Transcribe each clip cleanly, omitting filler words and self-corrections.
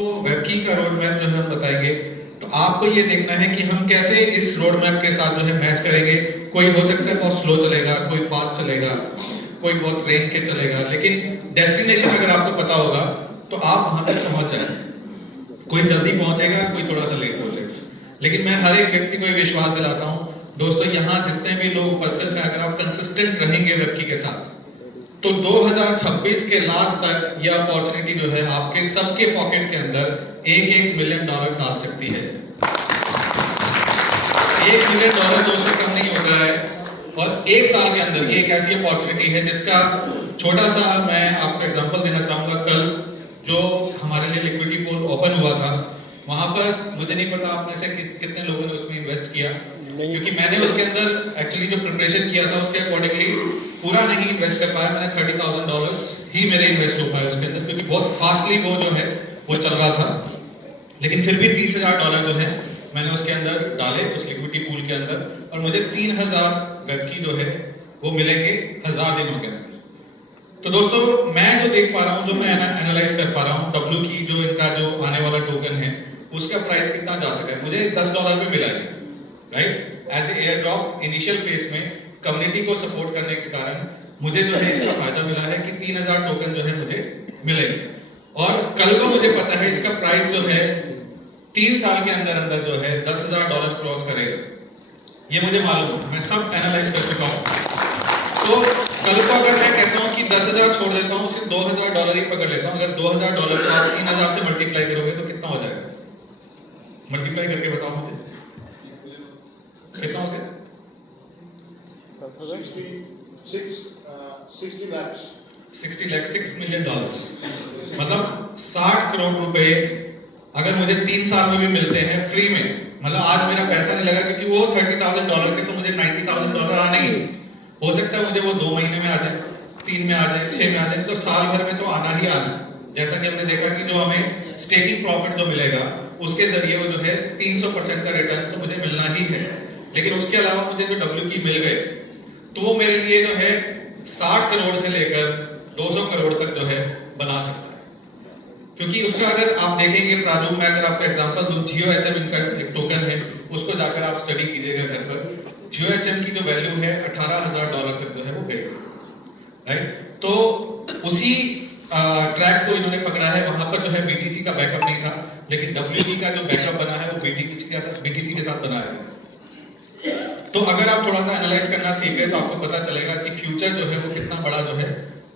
तो वेबकी का road map जो है हम बताएंगे। तो आपको ये देखना है कि हम कैसे इस रोड मैप के साथ जो है मैच करेंगे। कोई हो सकता है बहुत स्लो चलेगा, कोई फास्ट चलेगा, कोई बहुत रेंज के चलेगा, लेकिन डेस्टिनेशन अगर आपको पता होगा तो आप वहां तक पहुंच जाएंगे। कोई जल्दी पहुंचेगा, कोई थोड़ा सा लेट पहुंचेगा, लेकिन मैं हर एक व्यक्ति को ये विश्वास दिलाता हूं दोस्तों, यहाँ जितने भी लोग उपस्थित हैं, अगर आप कंसिस्टेंट रहेंगे वेबकी के साथ तो 2026 के लास्ट तक यह अपॉर्चुनिटी जो है आपके सबके पॉकेट के अंदर $1 मिलियन डाल सकती है। $1 मिलियन दोस्तों कम नहीं होता है, और एक साल के अंदर ये एक ऐसी अपॉर्चुनिटी है जिसका छोटा सा मैं आपको एग्जांपल देना चाहूंगा। कल जो हमारे लिए लिक्विडिटी पूल ओपन हुआ था, वहां पर मुझे नहीं पता आप में से कितने लोगों ने उसमें इन्वेस्ट किया, क्योंकि मैंने उसके अंदर एक्चुअली जो प्रिपरेशन किया था उसके अकॉर्डिंगली पूरा नहीं इन्वेस्ट कर पाया। मैंने $30,000 ही मेरे इन्वेस्ट हो पाए उसके अंदर, क्योंकि बहुत फास्टली वो जो है वो चल रहा था। लेकिन फिर भी $30,000 जो है मैंने उसके अंदर डाले, उस लिक्विडिटी पूल के अंदर, और मुझे 3,000 वेबकी जो है वो मिलेंगे 1000 दिनों के अंदर। तो दोस्तों मैं जो देख पा रहा हूँ, जो मैं एनालाइज कर पा रहा हूँ, डब्ल्यू की जो इनका जो आने वाला टोकन है उसका प्राइस कितना जा सका है। मुझे $10 पे मिला है, right, as a air drop initial phase में कम्युनिटी को सपोर्ट करने के कारण मुझे जो है इसका फायदा मिला है कि 3,000 टोकन जो है मुझे मिलेंगे। और कल को मुझे पता है इसका प्राइस जो है 3 साल के अंदर अंदर जो है $10,000 क्रॉस करेगा, ये मुझे मालूम है, मैं सब एनालाइज कर चुका हूँ। तो कल को अगर मैं कहता हूँ कि 10,000 छोड़ देता हूँ, सिर्फ $2,000 ही पकड़ लेता हूँ, अगर $2,000 को आप 3,000 से मल्टीप्लाई करोगे तो कितना हो जाएगा? मल्टीप्लाई करके बताओ मुझे कितना हो गया? 60 लाख, $6 मिलियन, मतलब 60 करोड़ रुपए अगर मुझे 3 साल में भी मिलते हैं फ्री में, मतलब आज मेरा पैसा नहीं लगा, क्योंकि वो $30,000 के तो मुझे $90,000 आने ही। हो सकता है मुझे वो 2 महीने में आ जाए, 3 में आ जाए, 6 में आ जाए, तो साल भर में तो आना ही आना। जैसा कि हमने देखा कि जो हमें स्टेकिंग प्रॉफिट जो मिलेगा उसके जरिए वो जो है 300% का रिटर्न तो मुझे मिलना ही है। लेकिन उसके अलावा मुझे जो डब्ल्यू की मिल गए तो वो मेरे लिए जो है 60 करोड़ से लेकर 200 करोड़ तक जो है बना सकता है। क्योंकि उसका अगर आप देखेंगे प्रारूप में, अगर आपको एग्जांपल दूं, GeoHM इनका एक टोकन है, उसको जाकर आप स्टडी कीजिएगा घर पर। GeoHM की जो वैल्यू है $18,000 तक जो है वो गई, राइट। तो उसी ट्रैक को इन्होंने पकड़ा है, वहां पर जो है BTC का बैकअप नहीं था, लेकिन WT का जो बैकअप बना है वो BTC के साथ बना है। तो अगर आप थोड़ा सा एनालाइज करना सीखे तो आपको पता चलेगा कि फ्यूचर जो है वो कितना बड़ा जो है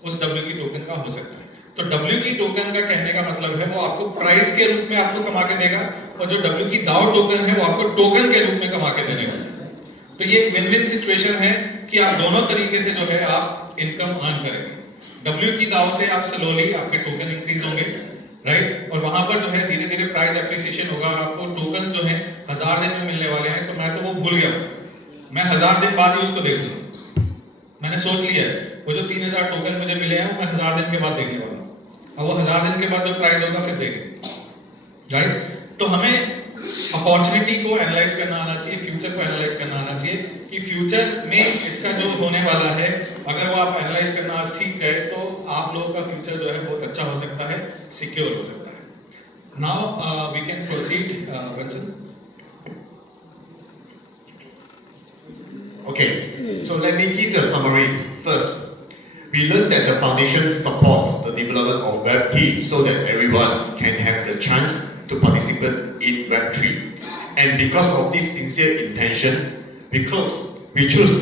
उस डब्ल्यू की टोकन का हो सकता है। तो डब्ल्यू की टोकन का कहने का मतलब है वो आपको प्राइस के रूप में आपको कमा के देगा, और जो डब्ल्यू की दाव टोकन है वो आपको टोकन के रूप में कमा के देगा। तो ये विन विन सिचुएशन है कि आप दोनों तरीके से जो है आप इनकम अर्न करेंगे। डब्ल्यू की दाव से आप स्लोली आपके टोकन इंक्रीज होंगे, राइट, और वहां पर जो है धीरे धीरे प्राइस एप्रिसिएशन होगा, और आपको टोकन जो है 1000 दिन में मिलने वाले हैं। तो मैं तो वो भूल गया, मैं 1000 दिन बाद ही उसको देख लूंगा। मैंने सोच लिया है वो जो 3,000 टोकन मुझे मिले हैं वो मैं 1000 दिन के बाद देखने वाला हूँ। अब वो 1000 दिन के बाद जो प्राइस होगा फिर देखेंगे, राइट। तो हमें अपॉर्चुनिटी को एनालाइज करना आना चाहिए, फ्यूचर को एनालाइज करना आना चाहिए कि फ्यूचर में इसका जो होने वाला है, अगर वो आप एनालाइज करना सीख गए तो आप लोगों का फ्यूचर जो है बहुत अच्छा हो सकता है, सिक्योर हो सकता है। Now we can proceed, Ranjan. Okay, so let me give a summary. First, we learned that the foundation supports the development of Web3 so that everyone can have the chance to participate in Web3. And because of this sincere intention, we choose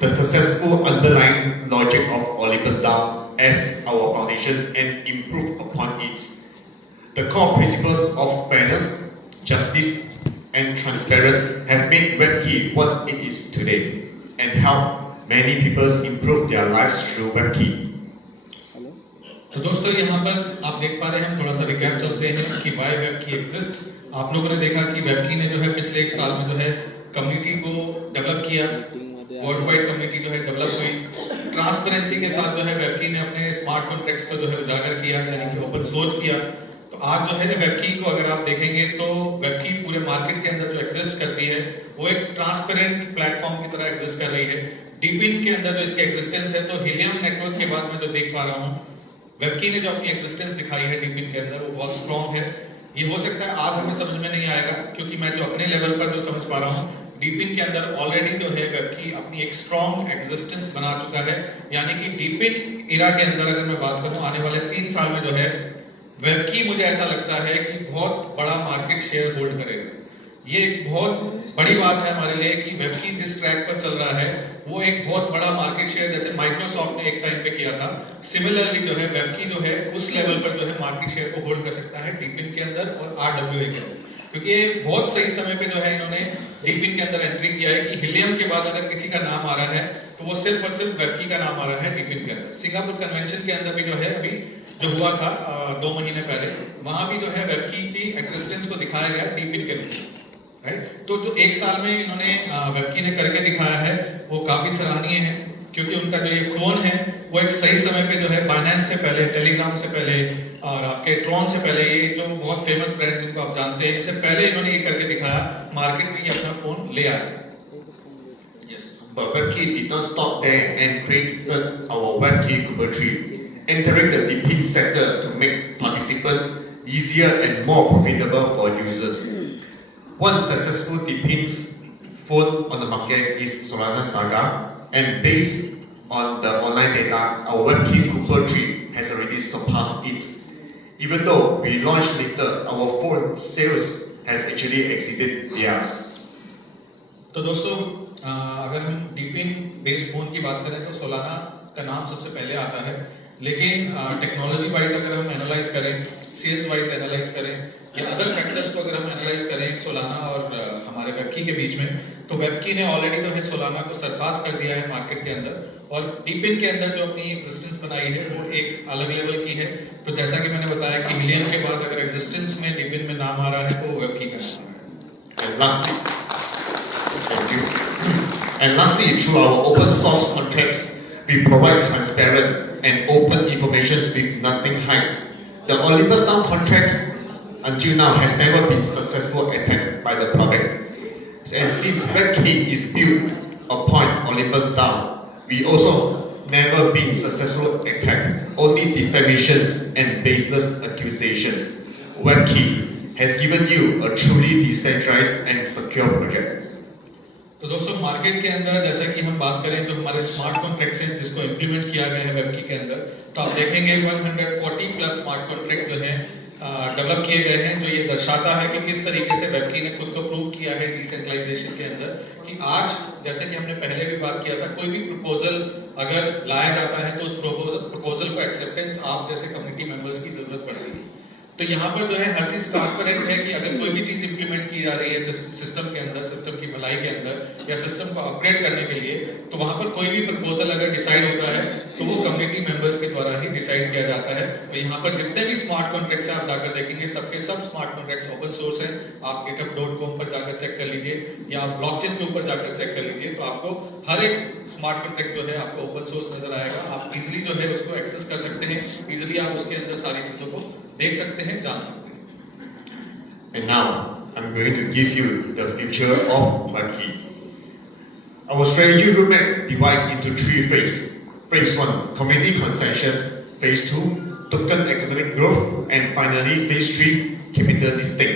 the successful underlying logic of Olympus DAO as our foundations and improve upon it. The core principles of fairness, justice, and transparent have made Web3 what it is today, and help many people improve their lives through Web3. तो दोस्तों यहाँ पर आप देख पा रहे हैं, हम थोड़ा सा रिकैप चलते हैं कि वाई वेबकी एग्जिस्ट। आप लोगों ने देखा कि वेबकी ने जो है पिछले 1 साल में जो है कम्युनिटी को डेवलप किया, वर्ल्ड वाइड कम्युनिटी जो है डेवलप हुई। ट्रांसपेरेंसी के साथ जो है वेबकी ने अपने स्मार्ट कॉन्ट्रैक्ट्स को जो है उजागर किया, यानी कि ओपन सोर्स किया। तो आज जो है वेबकी को अगर आप देखेंगे तो वेबकी पूरे मार्केट के अंदर जो एग्जिस्ट करती है वो एक ट्रांसपेरेंट प्लेटफॉर्म की तरह एग्जिस्ट कर रही है। डीपिन के अंदर जो इसकी एग्जिस्टेंस है, तो हीलियम नेटवर्क के बाद मैं जो देख पा रहा हूँ, वेबकी ने जो अपनी एग्जिस्टेंस दिखाई है डीपिन के अंदर वो बहुत स्ट्रॉन्ग है। ये हो सकता है आज हमें समझ में नहीं आएगा, क्योंकि मैं जो अपने लेवल पर जो समझ पा रहा हूँ, डीपिन के अंदर ऑलरेडी जो है वेबकी अपनी एक स्ट्रॉन्ग एग्जिस्टेंस बना चुका है। यानी कि डीपिन इरा के अंदर अगर मैं बात करूं आने वाले 3 साल में जो है वेबकी, मुझे ऐसा लगता है कि बहुत बड़ा मार्केट शेयर होल्ड करेगा। ये एक बहुत बड़ी बात है हमारे लिए कि वेबकी जिस ट्रैक पर चल रहा है वो एक बहुत बड़ा मार्केट शेयर, जैसे माइक्रोसॉफ्ट ने एक टाइम पे किया था, सिमिलरली जो है वेबकी जो है उस लेवल पर जो है मार्केट शेयर को होल्ड कर सकता है डीपिन के अंदर और आरडब्ल्यूए के अंदर। क्योंकि ये बहुत सही समय पे जो है इन्होंने डीपिन के अंदर एंट्री किया है कि हीलियम के बाद अगर किसी का नाम आ रहा है तो वो सिर्फ और सिर्फ वेबकी का नाम आ रहा है डीपिन के अंदर। सिंगापुर कन्वेंशन के अंदर भी जो है अभी जो हुआ था 2 महीने पहले, वहां भी जो है वेबकी की एक्सिस्टेंस को दिखाया गया डीपिन के अंदर, राइट। तो जो 1 साल में इन्होंने वेबकी ने करके दिखाया है वो काफी सराहनीय है, क्योंकि उनका जो ये फोन है वो एक सही समय पे जो है बाइनेंस से पहले, टेलीग्राम से पहले और आपके ट्रॉन से पहले, ये जो बहुत फेमस ब्रांड जिनको आप जानते हैं, इससे पहले इन्होंने ये करके दिखाया, मार्केट में ये अपना फोन ले आए। Yes, but WebKey did not stop there and created our WebKey Kubertree, entering the DeepIn sector to make participants easier and more profitable for users. One successful DeepIn phone on the market is Solana Saga, and based on the online data, our WebKey Kubertree has already surpassed it. Even though we launched later, our phone sales has actually exceeded theirs. तो दोस्तों अगर हम डीपिन based phone की बात करें तो Solana का नाम सबसे पहले आता है, लेकिन टेक्नोलॉजी वाइज अगर हम एनालाइज करें, सेल्स वाइज एनालाइज करें या अदर फैक्टर्स को अगर हम एनालाइज करें सोलाना और हमारे वेबकी के बीच में, तो वेबकी ने ऑलरेडी जो है सोलाना को सरपास कर दिया है मार्केट के अंदर, और डीपिन के अंदर जो अपनी एग्जिस्टेंस बनाई है वो एक अलग लेवल की है। तो जैसा कि मैंने बताया कि मिलियन के बाद अगर एग्जिस्टेंस में डीपिन में नाम आ रहा है तो वो वेबकी का नाम आ रहा है। Thank you. And lastly, through our open source contracts, we provide transparent and open information with nothing hide. The Olympus Down contract until now has never been successfully attacked by the public. And since WebKey is built upon Olympus Down, we also never been successfully attacked, only defamations and baseless accusations. WebKey has given you a truly decentralized and secure project. तो दोस्तों market के अंदर जैसा कि हम बात करें जो हमारे स्मार्ट कॉन्ट्रैक्ट्स हैं जिसको इम्प्लीमेंट किया गया है वेबकी के अंदर, तो आप देखेंगे 140 प्लस स्मार्ट कॉन्ट्रैक्ट जो हैं डेवलप किए गए हैं, जो ये दर्शाता है कि किस तरीके से वेबकी ने खुद को प्रूव किया है डिसेंट्रलाइजेशन के अंदर, कि आज जैसे कि हमने पहले भी बात किया था, कोई भी प्रपोजल अगर लाया जाता है तो उस प्रपोजल को एक्सेप्टेंस आप जैसे कम्युनिटी मेंबर्स की जरूरत पड़ती है। तो यहाँ पर जो है हर चीज ट्रांसपेरेंट है कि अगर कोई भी चीज इंप्लीमेंट की जा रही है सिस्टम के अंदर, सिस्टम की भलाई के अंदर या सिस्टम को अपग्रेड करने के लिए, तो वहां पर कोई भी प्रपोजल अगर डिसाइड होता है तो वो कम्युनिटी मेंबर्स के द्वारा ही डिसाइड किया जाता है। तो यहाँ पर जितने भी स्मार्ट कॉन्ट्रैक्ट्स हैं आप जाकर देखेंगे सबके सब स्मार्ट कॉन्ट्रैक्ट्स ओपन सोर्स हैं। आप github.com पर जाकर चेक कर लीजिए या आप ब्लॉकचेन के ऊपर जाकर चेक कर लीजिए, तो आपको हर एक स्मार्ट कॉन्ट्रैक्ट जो है आपको ओपन सोर्स नजर आएगा। आप इजिली जो है उसको एक्सेस कर सकते हैं, इजिली आप उसके अंदर सारी चीजों को देख सकते हैं, जान सकते हैं। And now, I'm going to give you the future of WebKey. Our strategy roadmap divides into 3 phases. Phase 1, community consensus. Phase 2, token economic growth. And finally, Phase 3, capital listing.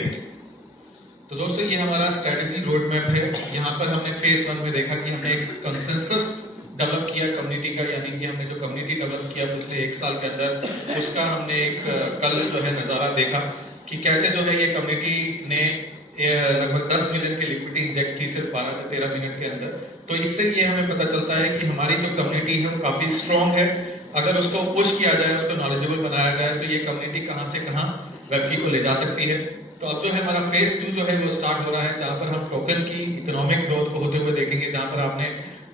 तो दोस्तों ये हमारा स्ट्रेटजी रोड मैप है। यहाँ पर हमने phase 1 में देखा कि हमने एक कंसेंसस डेवलप किया कम्युनिटी का, यानी कि हमने जो कम्युनिटी डेवलप किया पिछले 1 साल के अंदर, उसका हमने एक कल जो है नज़ारा देखा कि कैसे जो है ये कम्युनिटी ने लगभग 10 मिलियन की लिक्विडिटी इंजेक्ट की सिर्फ 12 से 13 मिनट के अंदर। तो इससे ये हमें पता चलता है कि हमारी जो कम्युनिटी है वो काफ़ी स्ट्रॉन्ग है। अगर उसको पुश किया जाए, उसको नॉलेजेबल बनाया जाए, तो ये कम्युनिटी कहाँ से कहाँ वेबकी को ले जा सकती है। तो अब जो है हमारा फेज 2 जो है वो स्टार्ट हो रहा है, जहाँ पर हम टोकन की इकोनॉमिक ग्रोथ को होते हुए देखेंगे, जहाँ पर आपने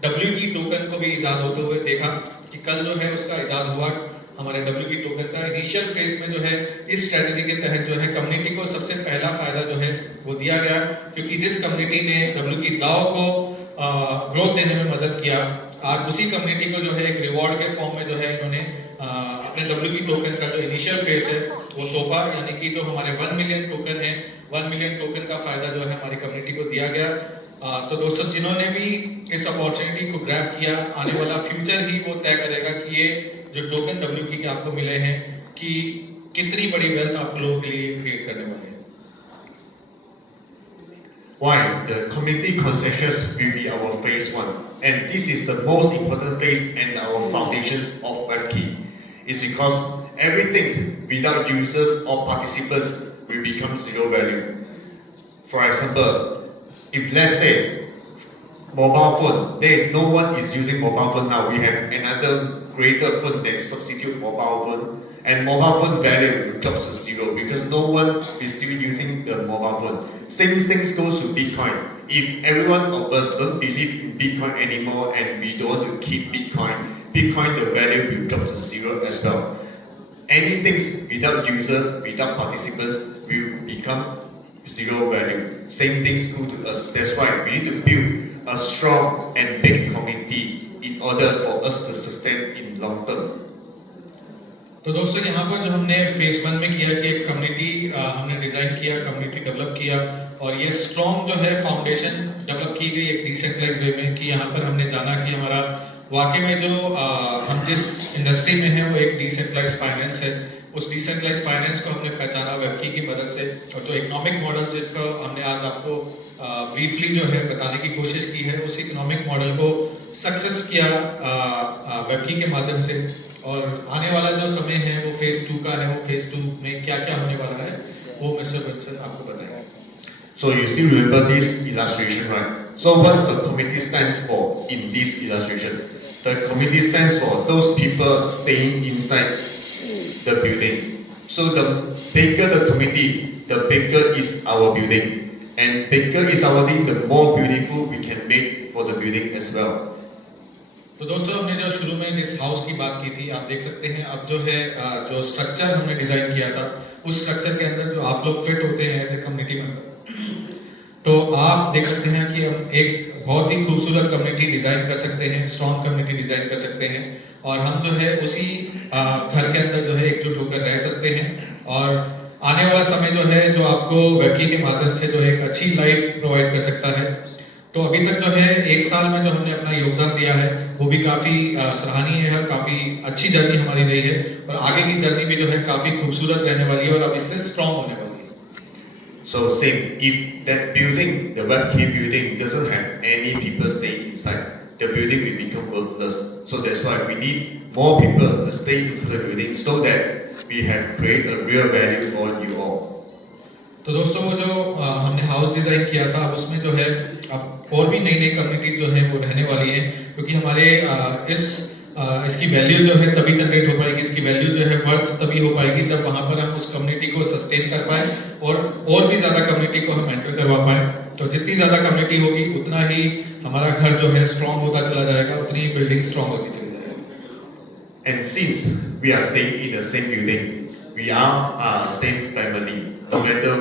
WT टोकन को भी इजाद होते हुए देखा कि कल जो है उसका इजाद हुआ। हमारे WT टोकन का इनिशियल फेज में जो है इस स्ट्रेटजी के तहत जो है कम्युनिटी को सबसे पहला फायदा जो है वो दिया गया, क्योंकि जिस कम्युनिटी ने WT DAO को ग्रोथ देने में मदद किया, आज उसी कम्युनिटी को जो है एक रिवॉर्ड के फॉर्म में जो है इन्होंने अपने WT टोकन का जो इनिशियल फेज है वो सौंपा, यानी कि जो हमारे 1 मिलियन टोकन है, 1 मिलियन टोकन का फायदा जो है हमारी कम्युनिटी को दिया गया। तो दोस्तों जिन्होंने भी इस अपॉर्चुनिटी को ग्रैब किया, आने वाला फ्यूचर ही वो तय करेगा कि ये जो टोकन WT के आपको मिले हैं कि कितनी बड़ी वेल्थ आप लोगों के लिए क्रिएट करने वाले हैं। Why? The community concessions will be our phase one. And this is the most important phase and our foundations of WebKey. It's because everything without users or participants will become zero value. For example, if let's say mobile phone, there is no one is using mobile phone now. We have another greater phone that substitute mobile phone, and mobile phone value will drop to zero because no one is still using the mobile phone. Same things goes to Bitcoin. If every one of us don't believe in Bitcoin anymore and we don't want to keep Bitcoin, the value will drop to zero as well. Anything without user, without participants will become zero value. Same things go to us. That's why we need to build a strong and big community in order for us to sustain in long term. तो दोस्तों यहाँ पर जो हमने phase 1 में किया कि एक कम्युनिटी हमने डिजाइन किया, कम्युनिटी डेवलप किया और ये स्ट्रॉन्ग जो है फाउंडेशन डेवलप की गई एक डिसेंट्रलाइज्ड वे में कि यहाँ पर हमने जाना कि हमारा वाकई में जो हम जिस इंडस्ट्री में हैं वो एक डिसेंट्रलाइज्ड फाइनेंस है। उस डिसेंट्रलाइज्ड फाइनेंस को हमने पहचाना वेबकी की मदद से और जो इकोनॉमिक मॉडल जिसका हमने आज आपको ब्रीफली जो है बताने की कोशिश की है उस इकोनॉमिक मॉडल को सक्सेस किया वेबकी के माध्यम से। और आने वाला जो समय है वो फेज 2 का है, वो फेज 2 में क्या क्या होने वाला है वो मिस्टर बंसल आपको बताएंगे। So you still remember this illustration, right? So what's the committee stands for in this illustration? The committee stands for those people staying inside the building. So the bigger the committee, the bigger is our building. And bigger is our building, the more beautiful we can make for the building as well. तो दोस्तों हमने जो शुरू में जिस house की बात की थी आप देख सकते हैं अब जो है जो स्ट्रक्चर हमने डिजाइन किया था उस स्ट्रक्चर के अंदर जो आप लोग फिट होते हैं एज ए कम्युनिटी मेंबर तो आप देख सकते हैं कि हम एक बहुत ही खूबसूरत कम्युनिटी डिजाइन कर सकते हैं, स्ट्रॉन्ग कम्युनिटी डिजाइन कर सकते हैं और हम जो है उसी घर के अंदर जो है एकजुट होकर रह सकते हैं और आने वाला समय जो है जो आपको वेबकी के माध्यम से जो है एक अच्छी लाइफ प्रोवाइड कर सकता है। तो अभी तक जो है 1 साल में जो हमने अपना योगदान दिया है वो भी काफी सराहनीय है, काफी अच्छी जर्नी हमारी रही है और आगे की जर्नी भी जो है काफी खूबसूरत रहने वाली है और अब इससे स्ट्रॉन्ग होने वाली है। So same, if that building, the WebKey building doesn't have any people staying inside, the building will become worthless. So that's why we need more people to stay inside the building so that we have create a real value for you all. तो दोस्तों वो जो हमने house design किया था उसमें जो है अब और भी नई नई कम्युनिटीज जो है वो रहने वाली है क्योंकि हमारे इसकी वैल्यू जो है तभी जनरेट हो पाएगी, इसकी वैल्यू जो है वर्थ तभी हो पाएगी जब वहां पर हम उस कम्युनिटी को सस्टेन कर पाए और भी ज्यादा कम्युनिटी को हम एंटर करवा पाए। तो जितनी ज्यादा कम्युनिटी होगी उतना ही हमारा घर जो है स्ट्रॉन्ग होता चला जाएगा, उतनी ही बिल्डिंग स्ट्रॉन्ग होती चली जाएगी। And since we are staying in the same building, we are same family, no matter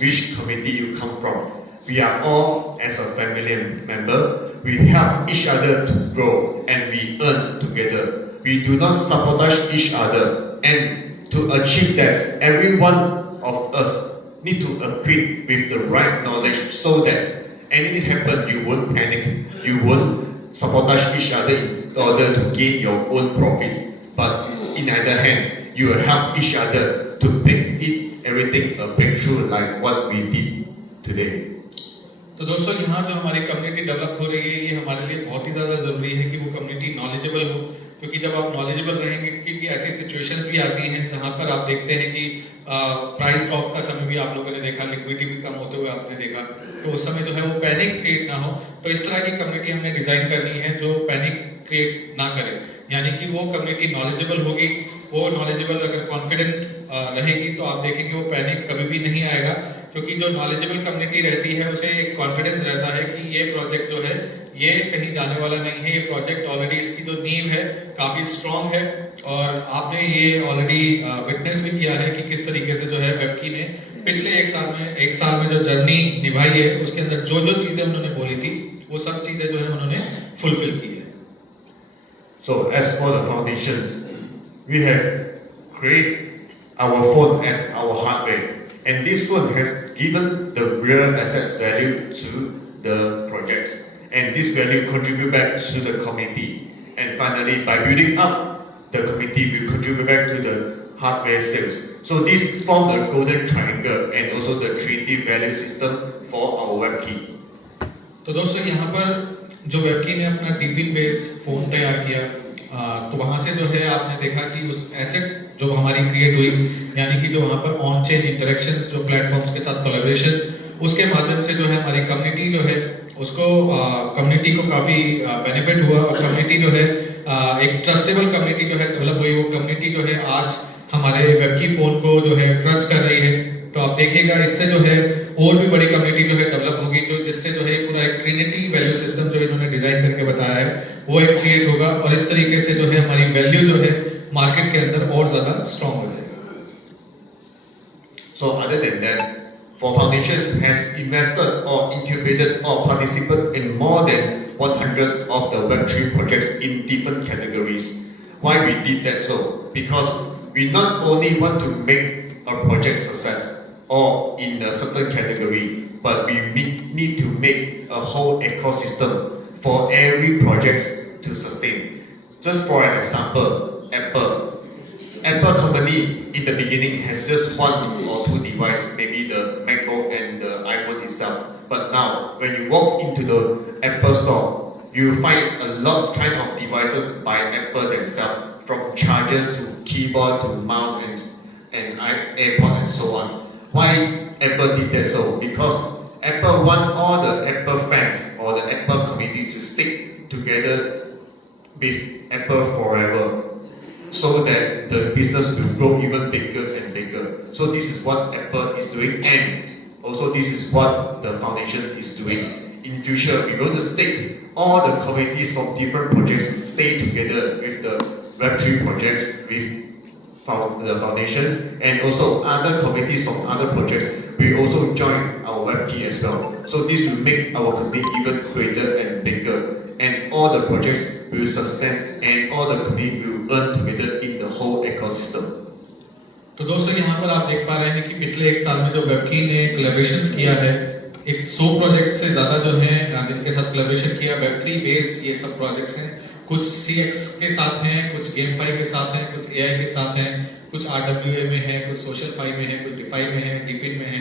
which community you come from. We are all as a family member. We help each other to grow and we earn together. We do not sabotage each other. And to achieve that, every one of us need to equip with the right knowledge so that anything happen, you won't panic. You won't sabotage each other in order to gain your own profits. But in other hand, you will help each other to make it everything a breakthrough like what we did today. तो दोस्तों यहाँ जो हमारी community develop हो रही है ये हमारे लिए बहुत ही ज़्यादा ज़रूरी है कि वो कम्युनिटी नॉलेजेबल हो क्योंकि जब आप नॉलेजेबल रहेंगे क्योंकि ऐसी सिचुएशंस भी आती हैं जहाँ पर आप देखते हैं कि प्राइस ड्रॉप का समय भी आप लोगों ने देखा, लिक्विडिटी भी कम होते हुए आपने देखा, तो उस समय जो है वो पैनिक क्रिएट ना हो। तो इस तरह की कम्युनिटी हमने डिज़ाइन करनी है जो पैनिक क्रिएट ना करे, यानी कि वो कम्युनिटी नॉलेजेबल होगी, वो नॉलेजेबल अगर कॉन्फिडेंट रहेगी तो आप देखेंगे वो पैनिक कभी भी नहीं आएगा क्योंकि जो नॉलेजेबल कम्युनिटी रहती है उसे एक कॉन्फिडेंस रहता है कि ये प्रोजेक्ट जो है ये कहीं जाने वाला नहीं है, ये प्रोजेक्ट ऑलरेडी इसकी जो नींव है काफी स्ट्रांग है और आपने ये ऑलरेडी विटनेस भी किया है कि किस तरीके से जो है वेबकी ने पिछले 1 साल में जो जर्नी निभाई है उसके अंदर जो जो चीजें उन्होंने बोली थी वो सब चीजें जो है उन्होंने फुलफिल की है। So as for the foundations, we have created our phone as our hardware. And this phone has given the real assets value to the project. And this value contribute back to the community. And finally, by building up the community, we contribute back to the hardware sales. So this form the golden triangle and also the Trinity value system for our WebKey. तो दोस्तों यहाँ पर जो वेबकी ने अपना TPIN based phone तैयार किया, तो वहाँ से जो है आपने देखा कि उस एसेट जो हमारी क्रिएट हुई, यानी कि जो वहाँ पर ऑन चेन इंटरेक्शंस, जो प्लेटफॉर्म्स के साथ कोलैबोरेशन, उसके माध्यम से जो है हमारी कम्युनिटी जो है उसको कम्युनिटी को काफ़ी बेनिफिट हुआ, और कम्युनिटी जो है एक ट्रस्टेबल कम्युनिटी जो है डेवलप हुई। वो कम्युनिटी जो है आज हमारे वेबकी फ़ोन को जो है ट्रस्ट कर रही है। तो आप देखिएगा इससे जो है और भी बड़ी कम्युनिटी जो है डेवलप होगी, जो जिससे जो है पूरा एक ट्रिनिटी वैल्यू सिस्टम जो इन्होंने डिजाइन करके बताया है वो एक क्रिएट होगा, और इस तरीके से जो है हमारी वैल्यू जो है मार्केट के अंदर और ज़्यादा स्ट्रॉन्ग हो जाएगा। So other than that, For Foundations has invested or incubated or participated in more than 100 of the Web3 projects in different categories. Why we did that so? Because we not only want to make a project success or in a certain category, but we need to make a whole ecosystem for every project to sustain. Just for an example, Apple company in the beginning has just one or two devices, maybe the MacBook and the iPhone itself. But now, when you walk into the Apple store, you find a lot kind of devices by Apple themselves, from chargers to keyboard to mouse and AirPod and so on. Why Apple did that so? Because Apple want all the Apple fans or the Apple community to stick together with Apple forever, so that the business will grow even bigger and bigger. So this is what Apple is doing, and also this is what the foundation is doing. In future, we're going to stick all the communities from different projects, stay together with the Web3 projects, with the foundations, and also other communities from other projects will also join our WebKey as well. So this will make our community even greater and bigger, and all the projects will sustain, and all the community will earn together in the whole ecosystem. तो दोस्तों यहाँ पर आप देख पा रहे हैं कि पिछले एक साल में जो वेबकी ने कोलैबोरेशंस किया है, 100 प्रोजेक्ट से ज़्यादा जो हैं जिनके साथ कोलैबोरेशन किया, वेब3 बेस्ड ये सब प्रोजेक्ट्स हैं। कुछ CX के साथ हैं, कुछ GameFi के साथ हैं, कुछ AI के साथ हैं, कुछ RWA में है, कुछ SocialFi में है, कुछ DeFi में है, DePIN में है,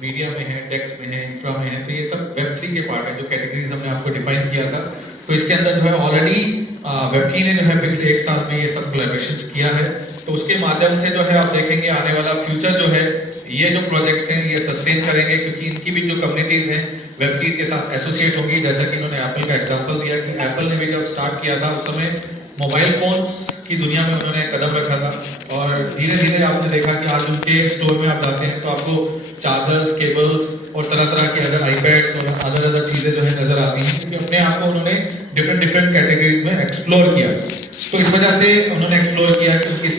मीडिया में है, टेक्स्ट में है, इंफ्रा में है। तो ये सब वेब3 के पार्ट है, जो कैटेगरीज हमने आपको डिफाइन किया था। तो इसके अंदर जो है ऑलरेडी वेबकी ने जो है पिछले एक साल में ये सब कोलैबोरेशंस किया है। तो उसके माध्यम से जो है आप देखेंगे आने वाला फ्यूचर जो है ये जो प्रोजेक्ट्स हैं ये सस्टेन करेंगे, क्योंकि इनकी भी जो कम्युनिटीज हैं वेबकी के साथ एसोसिएट होंगी। जैसा कि इन्होंने एप्पल का एग्जांपल दिया कि एप्पल ने भी जब स्टार्ट किया था उस समय मोबाइल फोन्स की दुनिया में उन्होंने कदम रखा था, और धीरे धीरे आपने देखा कि आज उनके स्टोर में आप जाते हैं तो आपको चार्जर्स, केबल्स और तरह तरह के अदर आईपैड्स और अदर चीज़ें जो है नज़र आती हैं, क्योंकि अपने आप को उन्होंने डिफरेंट कैटेगरीज में एक्सप्लोर किया। तो इस वजह से उन्होंने एक्सप्लोर किया कि उनकी